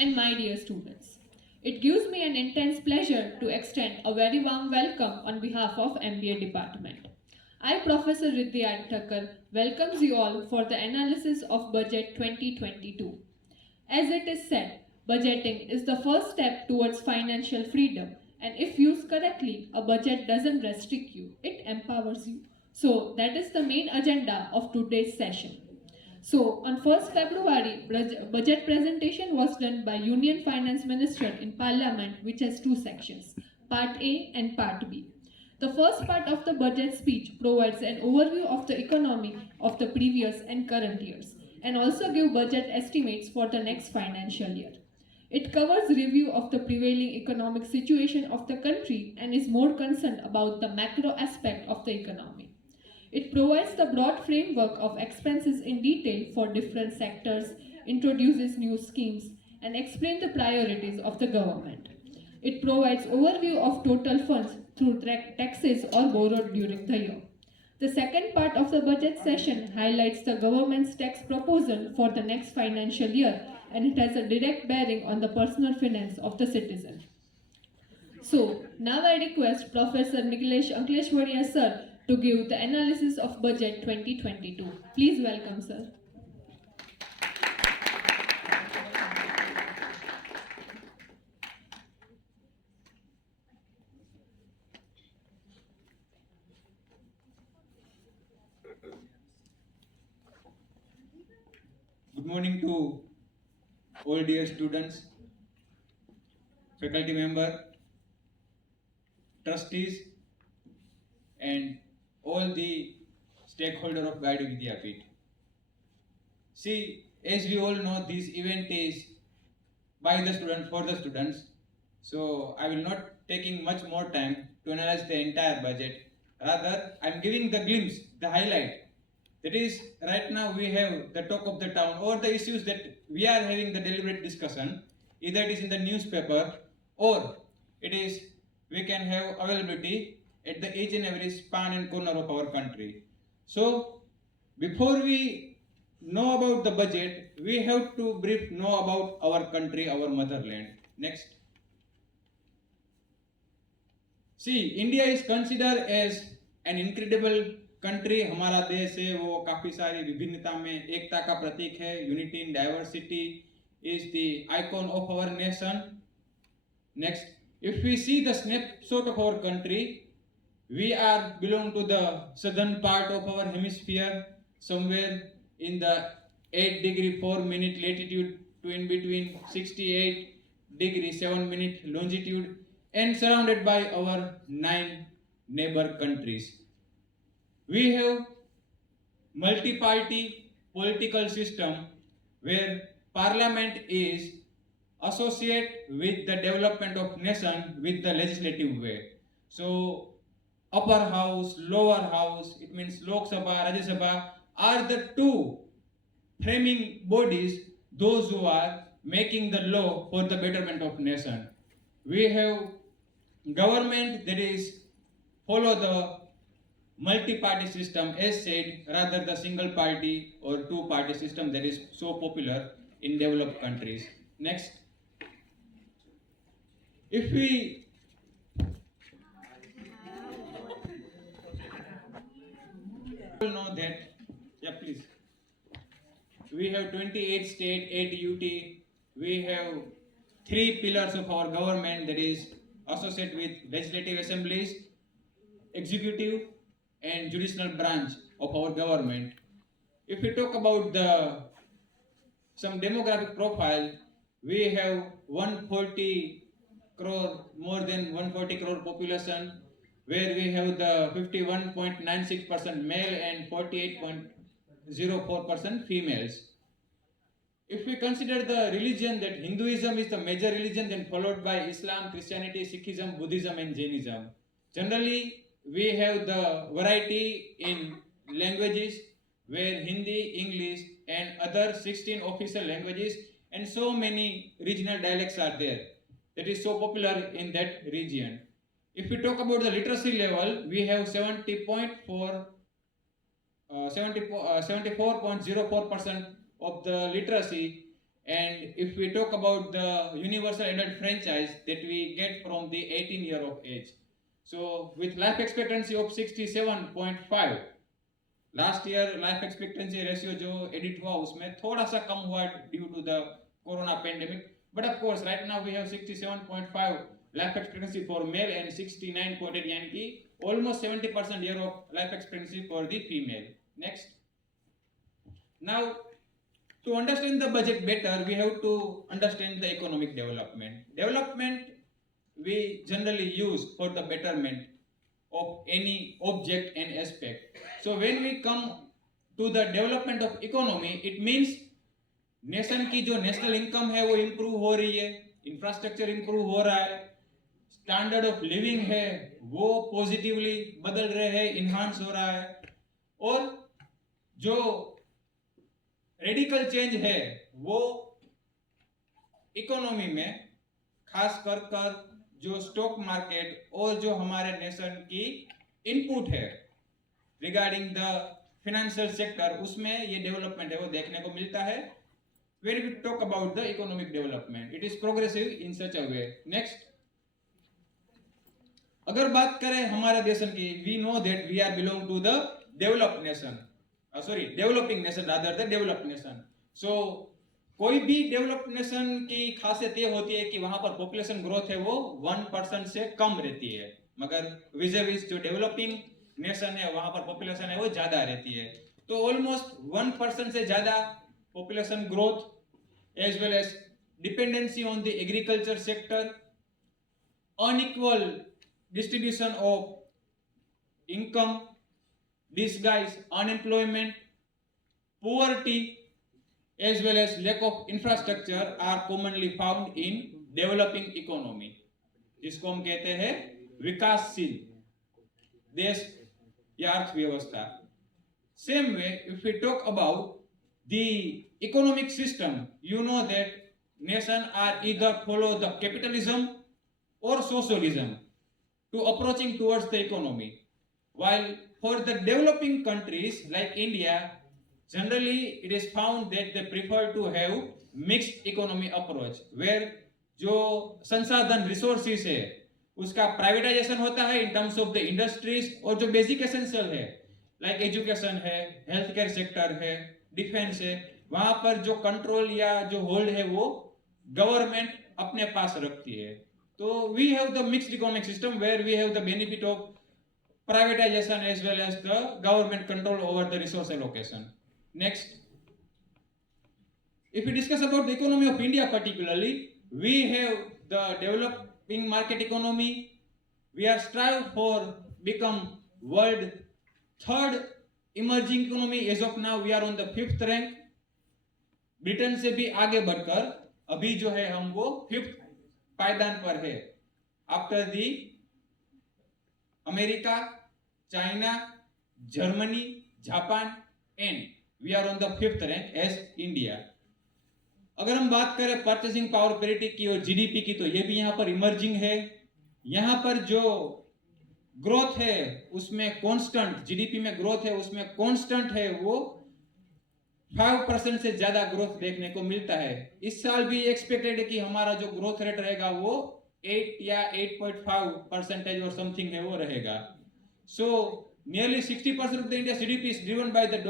and my dear students. It gives me an intense pleasure to extend a very warm welcome on behalf of MBA department. I, Professor Riddhya Thakkar, welcomes you all for the analysis of Budget 2022. As it is said, budgeting is the first step towards financial freedom, and if used correctly, a budget doesn't restrict you, it empowers you. So, that is the main agenda of today's session. So, on 1st February, budget presentation was done by Union Finance Minister in Parliament, which has two sections, Part A and Part B. The first part of the budget speech provides an overview of the economy of the previous and current years and also give budget estimates for the next financial year. It covers review of the prevailing economic situation of the country and is more concerned about the macro aspect of the economy. It provides the broad framework of expenses in detail for different sectors, introduces new schemes, and explains the priorities of the government. It provides overview of total funds through taxes or borrowed during the year. The second part of the budget session highlights the government's tax proposal for the next financial year, and it has a direct bearing on the personal finance of the citizen. So, now I request Professor Nikhilesh Ankleshwaria sir to give the analysis of budget 2022. Please welcome sir. Good morning to all dear students, faculty member, trustees, and all the stakeholders of Gayadu Vidyapeeth. See, as we all know, this event is by the students for the students. So I will not taking much more time to analyze the entire budget. Rather, I am giving the glimpse, the highlight. That is, right now we have the talk of the town or the issues that we are having the deliberate discussion. Either it is in the newspaper or it is we can have availability at the each and every span and corner of our country. So before we know about the budget, we have to brief know about our country, our motherland. Next. See, India is considered as an incredible country. हमारा देश है वो काफी सारी विभिन्नता में एकता का प्रतीक है. Unity in diversity is the icon of our nation. Next, if we see the snapshot of our country, we are belong to the southern part of our hemisphere, somewhere in the 8 degree 4 minute latitude to in between 68 degree 7 minute longitude, and surrounded by our 9 neighbor countries. We have multi-party political system where parliament is associate with the development of nation with the legislative way. So upper house, lower house, it means Lok Sabha, Rajya Sabha are the two framing bodies, those who are making the law for the betterment of nation. We have government that is follow the multi-party system as said, rather the single party or two-party system that is so popular in developed countries. Next. If we know that, yeah please, we have 28 state, 8 UT, we have 3 pillars of our government that is associated with legislative assemblies, executive and judicial branch of our government. If we talk about the some demographic profile, we have 140 crore, more than 140 crore population, where we have the 51.96% male and 48.04% females. If we consider the religion, that Hinduism is the major religion, then followed by Islam, Christianity, Sikhism, Buddhism and Jainism. Generally, we have the variety in languages where Hindi, English and other 16 official languages and so many regional dialects are there. That is so popular in that region. If we talk about the literacy level, we have 74.04% of the literacy, And if we talk about the universal adult franchise that we get from the 18 year of age, so with life expectancy of 67.5, last year life expectancy ratio जो edit हुआ उसमें थोड़ा सा कम हुआ due to the corona pandemic, but of course right now we have 67.5 life expectancy for male and 69.8, यानी कि almost 70% year of life expectancy for the female. Next. Now, to understand the budget better, we have to understand the economic development. Development we generally use for the betterment of any object and aspect. So when we come to the development of economy, it means nation की जो national income है वो improve हो रही है, infrastructure improve हो रहा है, स्टैंडर्ड ऑफ लिविंग है वो पॉजिटिवली बदल रहे हैं, इन्हांस हो रहा है, और जो रेडिकल चेंज है वो इकोनॉमी में खास कर जो स्टॉक मार्केट और जो हमारे नेशन की इनपुट है रिगार्डिंग द फाइनेंशियल सेक्टर, उसमें ये डेवलपमेंट है वो देखने को मिलता है. When we talk about the economic development, it is progressive in such a way. Next, अगर बात करें हमारे देश की, we know that we are belong to the developed nation, developing nation rather than developed nation. So कोई भी developed nation की खासियत ये होती है कि वहां पर पॉपुलेशन ग्रोथ है वो 1% से कम रहती है, मगर विज़ जो डेवलपिंग नेशन है वहां पर पॉपुलेशन है वो ज्यादा रहती है. तो ऑलमोस्ट 1% से ज्यादा population growth as well as dependency on the agriculture sector, unequal distribution of income, disguise unemployment, poverty as well as lack of infrastructure are commonly found in developing economy, जिसको हम कहते हैं विकासशील देश या अर्थव्यवस्था. Same way, if we talk about the economic system, you know that nations are either follow the capitalism or socialism to approaching towards the economy, while for the developing countries like India, generally it is found that they prefer to have mixed economy approach, where जो संसाधन resources है उसका privatisation होता है in terms of the industries, और जो basic essential है like education है, हेल्थ केयर सेक्टर है, डिफेंस है, वहां पर जो कंट्रोल या जो होल्ड है वो गवर्नमेंट अपने पास रखती है. तो we have the mixed economic system where we have the benefit of privatization as well as the government control over the resource allocation. Next, if we discuss about the economy of India particularly, we have the developing market economy. We are strive for become world third emerging economy. As of now we are on the 5th rank. Britain से भी आगे बढ़कर अभी जो है हम वो 5th पायदान पर है, after the America, China, Germany, Japan, and we are on the 5th rank as India. अगर हम बात करें परचेसिंग पावर पेरिटी की और जीडीपी की, तो ये भी यहाँ पर इमर्जिंग है. यहाँ पर जो ग्रोथ है उसमें कांस्टेंट, जीडीपी में ग्रोथ है उसमें कांस्टेंट है वो 5% से ज्यादा ग्रोथ देखने को मिलता है. इस साल भी एक्सपेक्टेड है कि हमारा जो ग्रोथ रेट रहेगा वो 8 या 8.5% और समथिंग है वो रहेगा. So nearly 60% of the India GDP is driven by the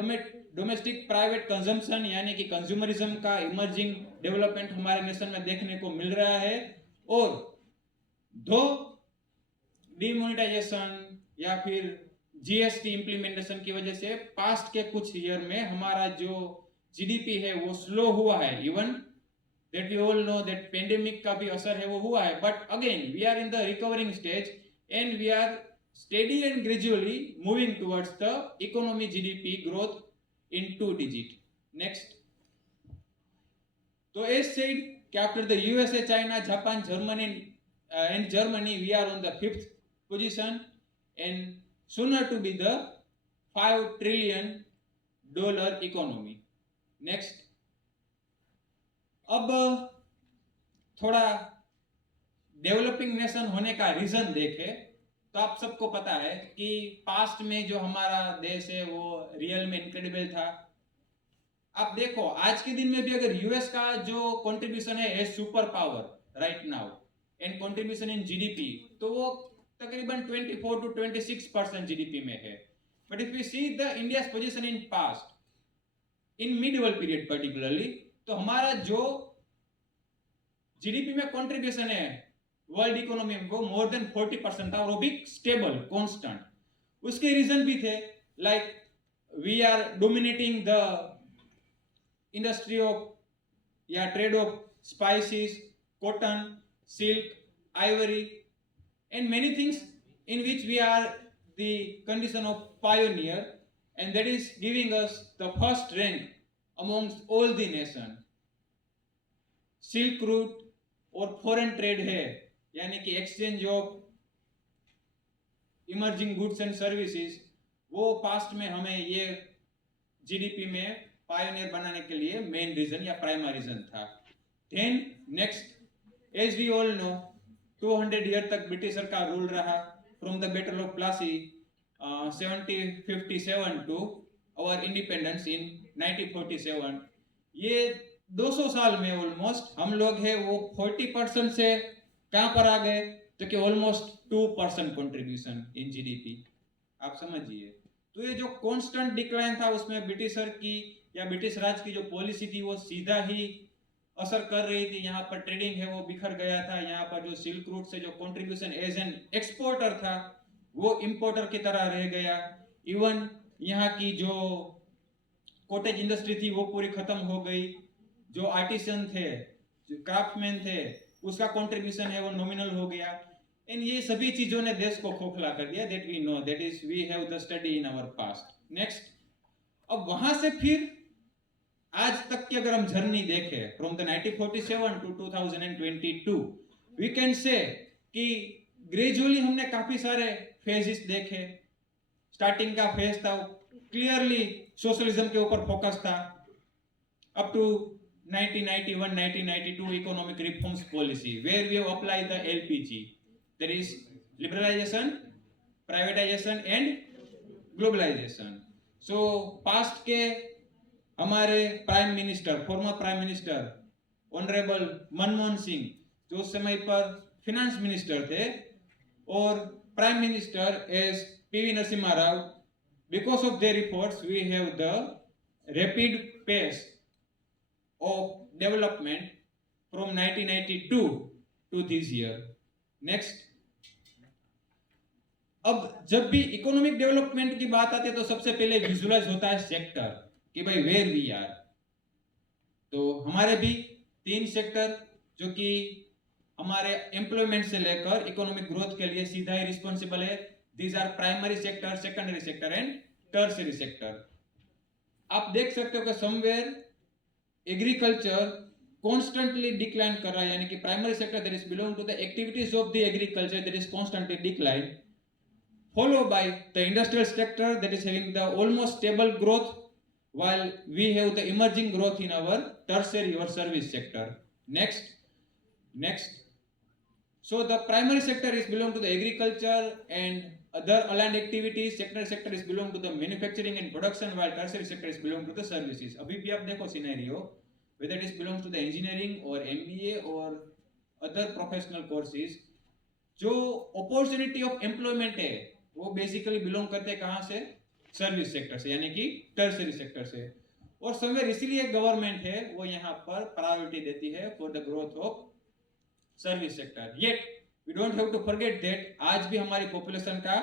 domestic private consumption, यानी कि कंज्यूमरिज्म का इमर्जिंग डेवलपमेंट हमारे नेशन में देखने को मिल रहा है. और दो डिमोनेटाइजेशन या फिर जीएसटी इंप्लीमेंटेशन की वजह से पास्ट के कुछ ईयर में हमारा जो जीडीपी है वो स्लो हुआ है. Even that we all know that pandemic का भी असर है वो हुआ है, but again we are in the recovering stage and we are steady and gradually moving towards the economy GDP growth in 2 digit. Next. So as said, after the USA, China, Japan, Germany, and Germany, we are on the 5th position and sooner to be the $5 trillion economy. Next. अब थोड़ा developing nation होने का reason देखें तो आप सबको पता है कि पास्ट में जो हमारा देश है वो रियल में इनक्रेडिबल था. आप देखो आज के दिन में भी अगर यूएस का जो कंट्रीब्यूशन है as super power right now and contribution in GDP, तो वो तकरीबन 24 to 26% जीडीपी में है. But if we see the India's position in past in medieval period particularly, तो हमारा जो जीडीपी में कंट्रीब्यूशन है वर्ल्ड इकोनॉमी में वो मोर देन 40% था और वो भी स्टेबल कांस्टेंट. उसके रीजन भी थे like we are dominating the industry of या trade of spices, cotton, silk, ivory and many things in which we are the condition of pioneer, and that is giving us the first rank amongst all the nation. Silk route और foreign trade है यानी कि exchange of emerging goods and services, वो past में हमें ये GDP में pioneer बनाने के लिए मेन रीजन या प्राइमरी रीजन था. Then next as we all know 200 year तक ब्रिटिश सरकार रूल रहा from the battle of Plassey 1757 to our independence in 1947. ये 200 साल में ऑलमोस्ट हम लोग हैं वो 40% से कहां पर आ गए, तो कि ऑलमोस्ट 2% कंट्रीब्यूशन इन जीडीपी. आप समझिए, तो ये जो कांस्टेंट डिक्लाइन था उसमें ब्रिटिशर की या ब्रिटिश राज की जो पॉलिसी थी वो सीधा ही असर कर रही थी. यहाँ पर ट्रेडिंग है वो बिखर गया था. यहाँ पर जो सिल्क रूट से जो कंट्रीब्यूशन एज एन एक्सपोर्टर था वो इंपोर्टर की तरह रह गया. इवन यहाँ की जो कॉटेज इंडस्ट्री थी वो पूरी खत्म हो गई. जो आर्टिसन थे, जो क्राफ्टमैन थे, उसका कंट्रीब्यूशन है वो नॉमिनल हो गया. एंड ये सभी चीजों ने देश को खोखला कर दिया. That we know, that is we have the study in our past. Next, अब वहां से फिर आज तक की अगर हम जर्नी देखें from the 1947 to 2022, we can say कि ग्रेजुअली हमने काफी सारे फेजेस देखे. स्टार्टिंग का फेज था क्लियरली सोशलिज्म के ऊपर फोकस था up to 1991-1992 economic reforms policy where we have apply the LPG, that is liberalization, privatization and globalization. So past के हमारे prime minister, former prime minister honourable Manmohan Singh, जो उस समय पर फिनेंस मिनिस्टर थे, और prime minister as PV Narasimha Rao, because of their efforts we have the rapid pace of development from 1992 to this year. Next, अब जब भी इकोनॉमिक डेवलपमेंट की बात आती है तो सबसे पहले विजुअलाइज होता है सेक्टर कि भाई वेयर वी आर. तो हमारे भी 3 सेक्टर जो कि हमारे एम्प्लॉयमेंट से लेकर इकोनॉमिक ग्रोथ के लिए सीधा ही रिस्पॉन्सिबल है. These are primary sector, secondary sector and tertiary sector. आप देख सकते हो कि समवेयर एग्रीकल्चर कॉन्स्टेंटली डिक्लाइन कर रहा है, यानी कि primary sector that is belong to the activities of the agriculture that is constantly decline, followed by the industrial sector that is having the almost stable growth, while we have the emerging growth in our tertiary or service sector. Next. So the primary sector is belong to the agriculture and other aligned activities. Secondary sector is belong to the manufacturing and production, while tertiary sector is belong to the services. अभी भी आप देखो scenario, whether it is belongs to the engineering or MBA or other professional courses, जो opportunity of employment है वो basically belong करते हैं कहां से, सर्विस सेक्टर से, यानी कि टर्शियरी सेक्टर से. और समवेयर इसीलिए गवर्नमेंट है वो यहाँ पर प्रायोरिटी देती है for the growth of service sector. Yet we don't have to forget that आज भी हमारी पॉपुलेशन का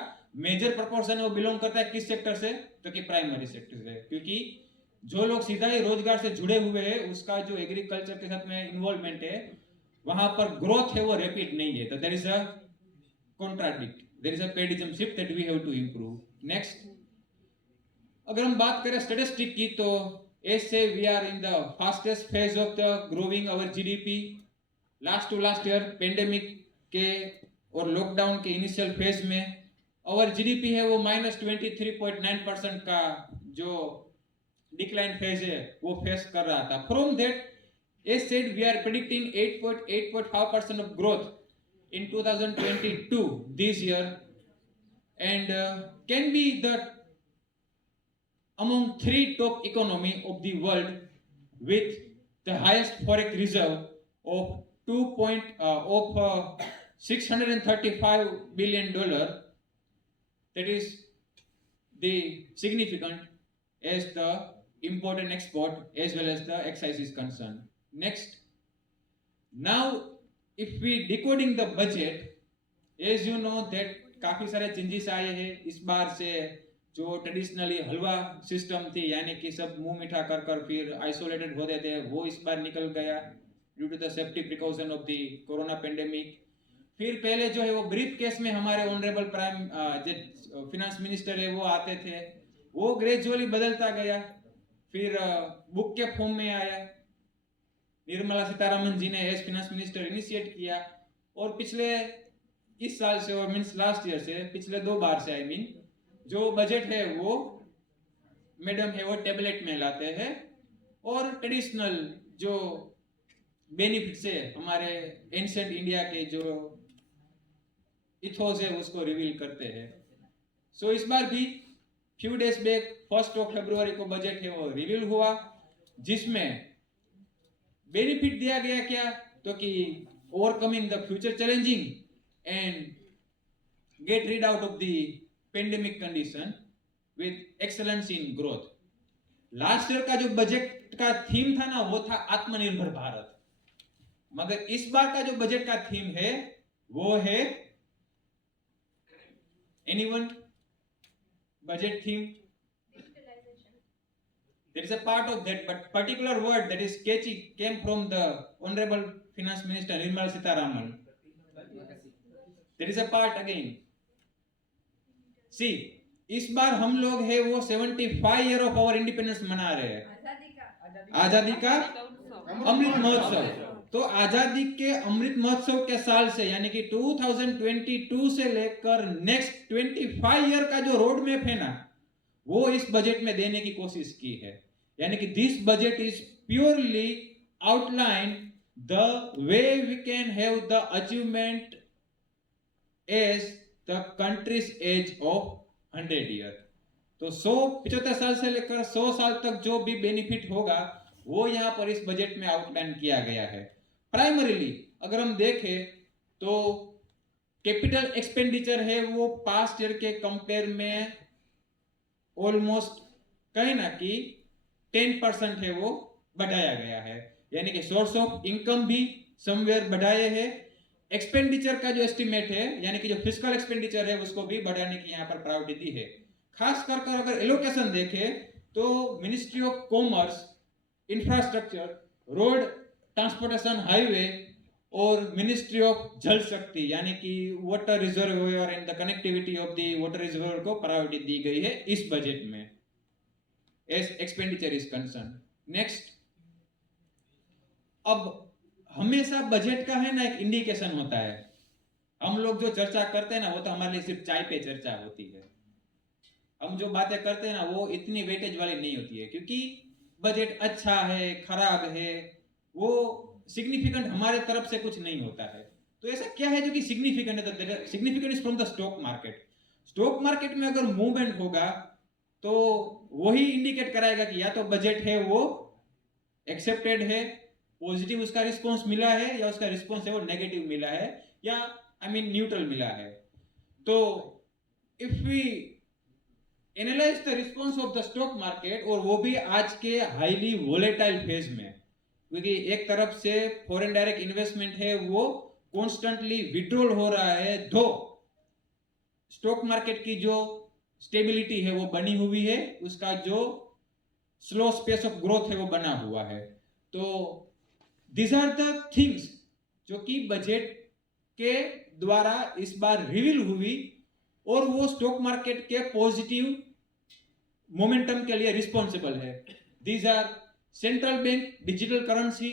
मेजर प्रोपोर्शन वो बिलोंग करता है किस सेक्टर से, तो कि प्राइमरी सेक्टर से. क्योंकि जो लोग सीधा ही रोजगार से जुड़े हुए हैं उसका जो एग्रीकल्चर के साथ में इन्वॉल्वमेंट है वहां पर ग्रोथ है वो रैपिड नहीं है. तो there is a contradict, there is a paradigm shift that we have to improve. Next, अगर हम बात करें स्टैटिस्टिक की तो ऐसे we are in the fastest phase of the growing our GDP. Last to last year pandemic के और lockdown के इनिशियल फेज में आवर जीडीपी है वो -23.9% का जो डिक्लाइन फेज है वो फेस कर रहा था. From that as said we are predicting 8.5% of growth in 2022 this year, and can be the among 3 top economy of the world with the highest forex reserve of 635 billion dollar. That is the significant as the import and export as well as the excise is concerned. Next, now if we decoding the budget, as you know that काफी सारे changes आए हैं इस बार से, जो traditionally हलवा system थी यानी कि सब मुंह मीठा कर कर फिर आइसोलेटेड होते थे, वो इस बार निकल गया due to the safety precaution of the corona pandemic. फिर पहले जो है वो ब्रीफ केस में हमारे ऑनरेबल प्राइम फिनेंस मिनिस्टर है वो आते थे, वो ग्रेजुअली बदलता गया, फिर बुक के फॉर्म में आया, निर्मला सीतारमन जी ने एज फाइनेंस मिनिस्टर इनिशिएट किया, और पिछले इस साल से और मीन्स लास्ट ईयर से पिछले 2 बार से जो बजट है वो मैडम है वो टेबलेट में लाते हैं, और ट्रेडिशनल जो बेनिफिट्स है हमारे एंशिएंट इंडिया के जो इथोस है उसको रिवील करते हैं। सो इस बार भी फ्यू डेज बैक 1 फरवरी को बजट है वो रिवील हुआ, जिसमें बेनिफिट दिया गया क्या, तो कि overcoming the future challenging and get rid out of the pandemic condition with excellence in growth. Last year का जो बजट का थीम था ना वो था आत्मनिर्भर भारत, मगर इस बार का जो बजट का थीम है वो है anyone budget theme? There is a part of that, but particular word that is catchy came from the Honorable Finance Minister Nirmala Sitharaman. There is a part again. See, इस बार हम लोग है वो 75 year of our independence मना रहे हैं, आजादी का अमृत महोत्सव। तो आजादी के अमृत महोत्सव के साल से यानी कि 2022 से लेकर नेक्स्ट 25 ईयर का जो रोड मैप है ना वो इस बजट में देने की कोशिश की है, यानी कि this budget is purely outline the way we can have the achievement as the countries as of 100 year. तो 175 साल से लेकर 100 साल तक जो भी बेनिफिट होगा वो यहाँ पर इस बजट में आउटलाइन किया गया है। प्राइमरीली अगर हम देखें तो कैपिटल एक्सपेंडिचर है वो पास्ट ईयर के कंपेयर में ऑलमोस्ट कहीं ना कि 10% है वो बढ़ाया गया है, यानी कि सोर्स ऑफ इनकम भी समवेयर बढ़ाए है। एक्सपेंडिचर का जो एस्टिमेट है यानी कि जो फिस्कल एक्सपेंडिचर है उसको भी बढ़ाने की यहाँ पर प्रायोरिटी दी है। खास कर अगर एलोकेशन देखें तो ministry of commerce, infrastructure, road transportation, highway और मिनिस्ट्री ऑफ जल शक्ति यानी कि water reservoir and the connectivity of the water reservoir को प्रायोरिटी दी गई है इस बजट में as expenditure is concern. Next, अब हमेशा बजट का है ना एक इंडिकेशन होता है, हम लोग जो चर्चा करते हैं ना वो तो हमारे लिए सिर्फ चाय पे चर्चा होती है, हम जो बातें करते हैं ना वो इतनी वेटेज वाली नहीं होती है, क्योंकि बजट अच्छा है खराब है वो सिग्निफिकेंट हमारे तरफ से कुछ नहीं होता है। तो ऐसा क्या है जो कि सिग्निफिकेंट है? तो significant is from the stock market. Stock market में अगर मूवमेंट होगा तो वही इंडिकेट कराएगा कि या तो बजट है वो एक्सेप्टेड है, पॉजिटिव उसका रिस्पॉन्स मिला है, या उसका रिस्पॉन्स है वो नेगेटिव मिला है, या आई मीन न्यूट्रल मिला है। तो if we analyze the response of the stock market, और वो भी आज के हाईली वोलेटाइल फेज में, क्योंकि एक तरफ से फॉरेन डायरेक्ट इन्वेस्टमेंट है वो कॉन्स्टेंटली विड्रॉल हो रहा है, दो स्टॉक मार्केट की जो स्टेबिलिटी है वो बनी हुई है, उसका जो स्लो स्पेस ऑफ ग्रोथ है वो बना हुआ है। तो दिस आर द थिंग्स जो कि बजट के द्वारा इस बार रिवील हुई और वो स्टॉक मार्केट के पॉजिटिव मोमेंटम के लिए रिस्पॉन्सिबल है। These are central bank digital currency,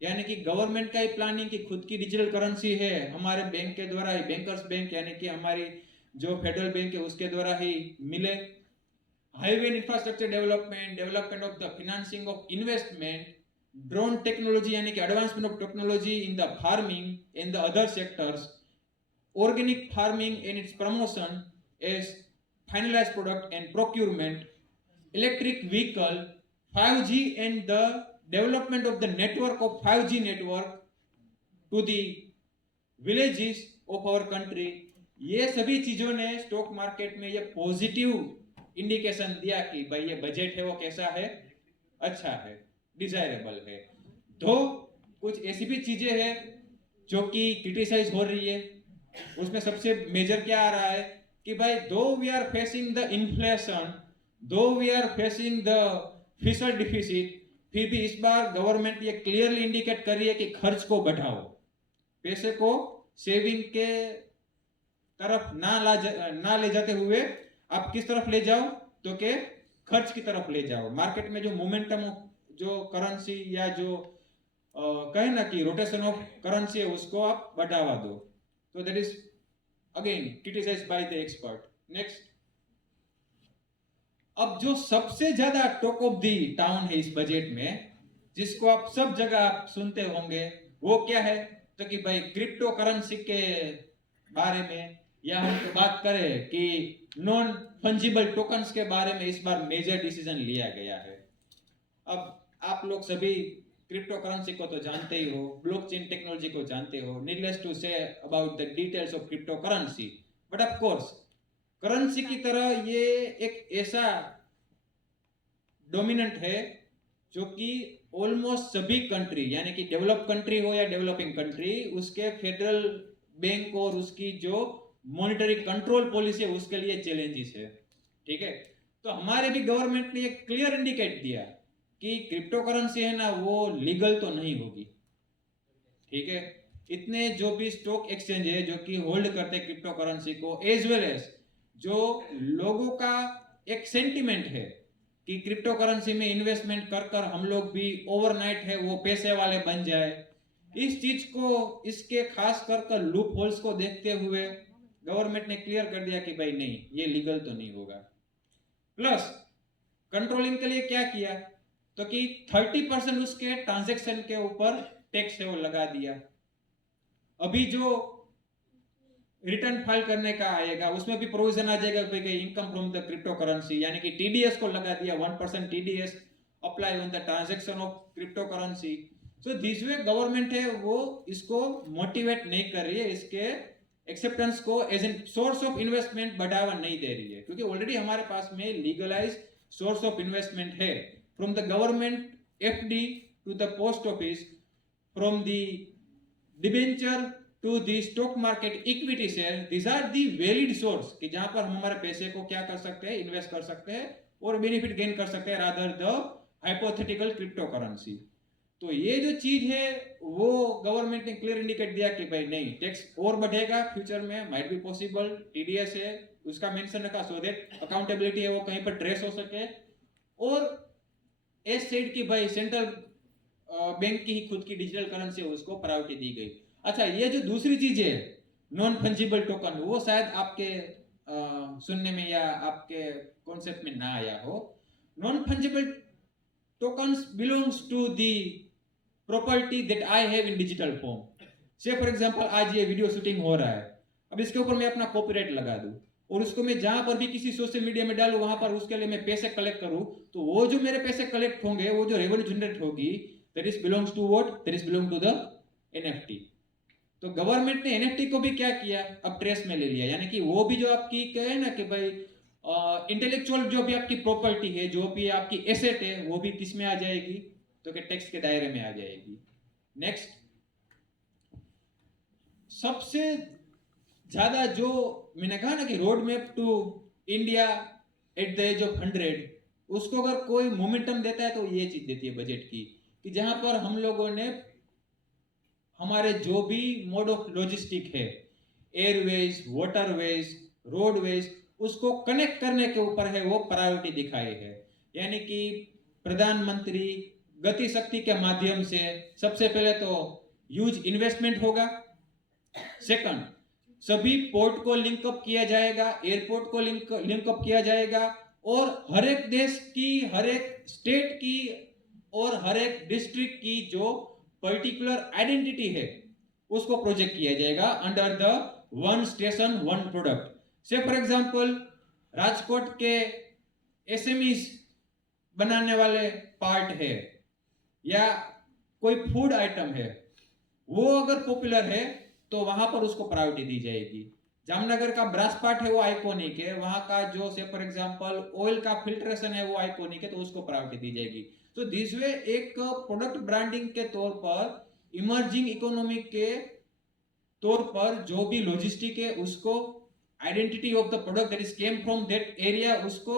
यानी कि गवर्नमेंट का ही प्लानिंग की खुद की डिजिटल करेंसी है, हमारे बैंक के द्वारा ही, बैंकर्स बैंक यानी कि हमारी जो फेडरल बैंक है उसके द्वारा ही मिले। Highway infrastructure development, development of the financing of investment, drone technology यानी कि advancement of technology in the farming in the other sectors, organic farming and its promotion as finalized product and procurement, electric vehicle, 5G and the development of the network of 5G network to the villages of our country, ये सभी चीजों ने stock market में ये positive indication दिया कि भाई ये बजट है वो कैसा है, अच्छा है, डिजायरेबल है। तो कुछ ऐसी भी चीजें हैं जो कि क्रिटिसाइज हो रही है। उसमें सबसे मेजर क्या आ रहा है कि भाई though we are facing the inflation, though we are facing the fiscal deficit, फिर भी इस बार गवर्नमेंट ये क्लियरली इंडिकेट कर रही है कि खर्च को बढ़ाओ, पैसे को सेविंग के तरफ ना ले जाते हुए आप किस तरफ ले जाओ, तो के खर्च की तरफ ले जाओ। मार्केट में जो मोमेंटम जो करेंसी या जो कहे ना कि रोटेशन ऑफ करेंसी है उसको आप बढ़ावा दो। तो that is again criticised by the expert. Next, अब जो सबसे ज्यादा टॉक ऑफ दी टाउन है इस बजट में, जिसको आप सब जगह आप सुनते होंगे, वो क्या है, तो कि भाई क्रिप्टो करेंसी के बारे में, या हम तो बात करें कि नॉन फंजिबल टोकन्स के बारे में इस बार मेजर डिसीजन लिया गया है। अब आप लोग सभी क्रिप्टो करेंसी को तो जानते ही हो, ब्लॉकचेन टेक्नोलॉजी को जानते हो, needless to say about the details of crypto currency, but of course currency की तरह ये एक ऐसा डोमिनेंट है जो कि ऑलमोस्ट सभी कंट्री, यानी कि डेवलप कंट्री हो या डेवलपिंग कंट्री, उसके फेडरल बैंक और उसकी जो मॉनेटरी कंट्रोल पॉलिसी है उसके लिए चैलेंजेस है। ठीक है, तो हमारे भी गवर्नमेंट ने एक क्लियर इंडिकेट दिया कि क्रिप्टो करेंसी है ना वो लीगल तो नहीं होगी। ठीक है, इतने जो भी स्टॉक एक्सचेंज है जो कि होल्ड करते हैं क्रिप्टो करेंसी को, एज वेल एज जो लोगों का एक सेंटिमेंट है कि क्रिप्टो करेंसी में इन्वेस्टमेंट कर कर हम लोग भी ओवरनाइट है वो पैसे वाले बन जाए, इस चीज को, इसके खास कर लूप होल्स को देखते हुए गवर्नमेंट ने क्लियर कर दिया कि भाई नहीं, ये लीगल तो नहीं होगा। प्लस कंट्रोलिंग के लिए क्या किया, तो कि 30% उसके ट्रांजैक्शन के ऊपर टैक्स है वो लगा दिया। अभी जो रिटर्न फाइल करने का आएगा उसमें भी प्रोविजन आ जाएगा कि income from the crypto currency, यानी कि टीडीएस को लगा दिया, 1% TDS apply on the transaction of crypto currency. So this way government है वो इसको मोटिवेट नहीं कर रही है, इसके एक्सेप्टेंस को as an source of investment बढ़ावा नहीं दे रही है, क्योंकि ऑलरेडी हमारे पास में लीगलाइज सोर्स ऑफ इन्वेस्टमेंट है, from the government FD to the post office, from the debenture to the stock market equity share, this are the valid source कि जहां पर हम हमारे पैसे को क्या कर सकते हैं, इन्वेस्ट कर सकते हैं और बेनिफिट गेन कर सकते हैं, rather the hypothetical crypto currency. तो ये जो चीज है वो गवर्नमेंट ने क्लियर इंडिकेट दिया कि भाई नहीं, टैक्स और बढ़ेगा फ्यूचर में, माइट बी पॉसिबल, टीडीएस है उसका मेंशन रखा सो दैट अकाउंटेबिलिटी है वो कहीं पर ट्रेस हो सके, और एज सेड कि भाई सेंट्रल बैंक की ही खुद की डिजिटल करेंसी है उसको प्रायोरिटी दी गई। अच्छा, ये जो दूसरी चीज है नॉन फंजिबल टोकन, वो शायद आपके सुनने में या आपके कॉन्सेप्ट में ना आया हो। Non fungible tokens belongs to the property that I have in digital form. Say for example आज ये वीडियो शूटिंग हो रहा है, अब इसके ऊपर मैं अपना कॉपीराइट लगा दूं और उसको मैं जहां पर भी किसी सोशल मीडिया में डालूं वहां पर उसके लिए मैं पैसे कलेक्ट करूं, तो वो जो मेरे पैसे कलेक्ट होंगे, वो जो रेवेन्यू जनरेट होगी, that is belongs to what, that is belong to the NFT. तो गवर्नमेंट ने एनएफटी को भी क्या किया, अब ट्रेस में ले लिया, यानी कि वो भी जो आपकी कहे ना कि भाई इंटेलेक्चुअल जो भी आपकी प्रॉपर्टी है, जो भी आपकी एसेट है, वो भी किस में आ जाएगी, तो कि टैक्स के दायरे में आ जाएगी। नेक्स्ट, सबसे ज्यादा जो मैंने कहा ना कि road map to India at the age of 100, उसको अगर कोई मोमेंटम देता है तो ये चीज देती है बजट की, कि जहां पर हम लोगों ने हमारे जो भी मोड ऑफ लॉजिस्टिक है, एयरवेज, वाटरवेज, रोडवेज, उसको कनेक्ट करने के ऊपर है वो प्रायोरिटी दिखाई है। यानी कि प्रधानमंत्री गति शक्ति के माध्यम से सबसे पहले तो ह्यूज इन्वेस्टमेंट होगा, सेकंड सभी पोर्ट को लिंकअप किया जाएगा, एयरपोर्ट को लिंकअप किया जाएगा, और हर एक देश की, हर एक स्टेट की और हर एक डिस्ट्रिक्ट की जो पर्टिकुलर आइडेंटिटी है उसको प्रोजेक्ट किया जाएगा under the one station one product. से फॉर एग्जांपल राजकोट के एसएमईज बनाने वाले पार्ट है या कोई फूड आइटम है, वो अगर पॉपुलर है तो वहां पर उसको प्रायोरिटी दी जाएगी। जामनगर का ब्रास पार्ट है वो आइकॉनिक है, वहां का जो से फॉर एग्जांपल ऑयल का फिल्ट्रेशन है वो आइकॉनिक है, तो उसको प्रायोरिटी दी जाएगी। तो दिस वे एक प्रोडक्ट ब्रांडिंग के तौर पर, इमर्जिंग इकोनॉमी के तौर पर जो भी लॉजिस्टिक है उसको, identity of the product that is came from that area उसको,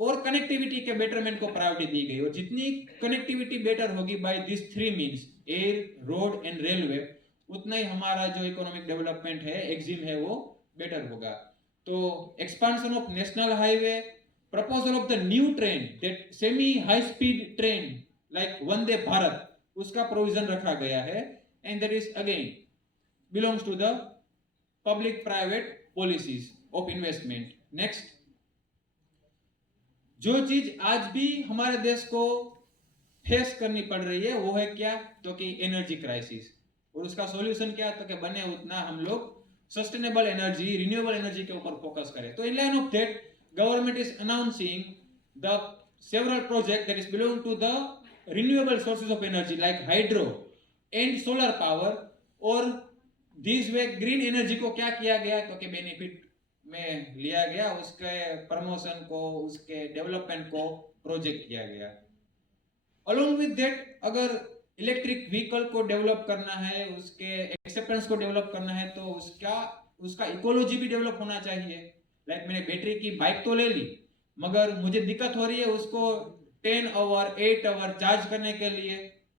और कनेक्टिविटी के बेटरमेंट को प्रायोरिटी दी गई। और जितनी कनेक्टिविटी बेटर होगी by this three means, air, road and railway, उतना ही हमारा जो इकोनॉमिक डेवलपमेंट है, एक्सिम है, वो बेटर होगा। तो expansion of national highway, proposal of the new train, that semi high speed train like Vande Bharat, उसका प्रोविजन रखा गया है। And that is again belongs to the public private policies of investment. Next, जो चीज आज भी हमारे देश को फेस करनी पड़ रही है वो है क्या, तो कि एनर्जी क्राइसिस। और उसका सॉल्यूशन क्या, तो कि बने उतना हम लोग सस्टेनेबल एनर्जी, रिन्यूएबल एनर्जी के ऊपर फोकस करें। तो in line of that government is announcing the several project that is belong to the renewable sources of energy like hydro and solar power. और दिस वे ग्रीन एनर्जी को क्या किया गया, तो कि बेनिफिट में लिया गया, उसके प्रमोशन को, उसके डेवलपमेंट को प्रोजेक्ट किया गया। अलोंग विद दैट, अगर इलेक्ट्रिक व्हीकल को डेवलप करना है, उसके एक्सेप्टेंस को डेवलप करना है, तो उसका इकोलॉजी भी डेवलप होना चाहिए। लाइक मैंने बैटरी की बाइक तो ले ली, मगर मुझे दिक्कत हो रही है उसको 10 आवर 8 आवर चार्ज करने के लिए,